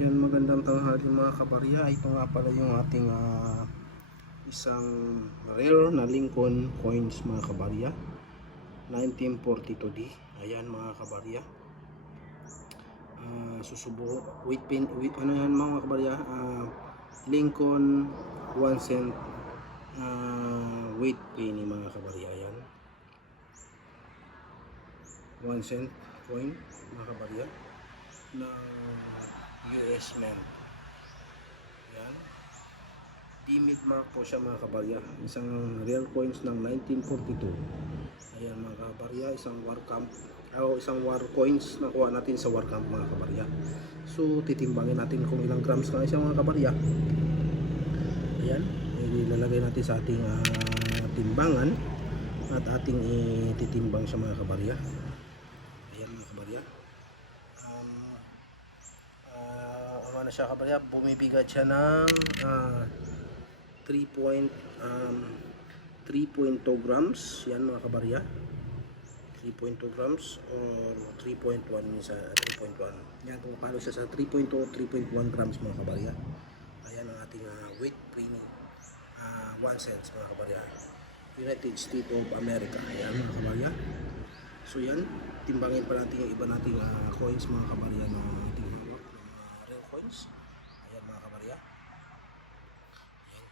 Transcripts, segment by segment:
Yan, magandang tanghali mga kabarya. Ito nga pala yung ating isang rare na Lincoln coins mga kabarya, 1942D. Ayan mga kabarya. Susubo with pin with ano yan mga kabarya, Lincoln 1 cent weight penny mga kabarya. Ayan, 1 cent coin mga kabarya na US mint. Yan, D-mid mark po siya mga kabarya. Isang rare coins ng 1942. Ayan mga kabarya, isang war camp o isang war coins na kuha natin sa war camp mga kabarya. So titimbangin natin kung ilang grams ka siya mga kabarya. Ayan, ilalagay natin sa ating timbangan at ating ititimbang siya mga kabarya. Ayan mga kabarya. Ano na siya kabarya, bumibigat siya ng 3.2 grams. Yan mga kabarya, 3.2 grams or 3.1 sa 3.1. Yan, pumapalo siya sa 3.2 o 3.1 grams mga kabarya. Ayan ang ating weight penny, 1 cents mga kabarya, United States of America. Ayan mga kabarya. So yan, timbangin pa natin yung iba nating coins mga kabarya na ating real coins. Ayan mga kabarya. Ayan.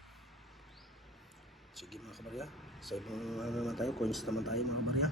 Sige mga kabarya, sa ibang naman tayo, coins naman tayo mga kabarya.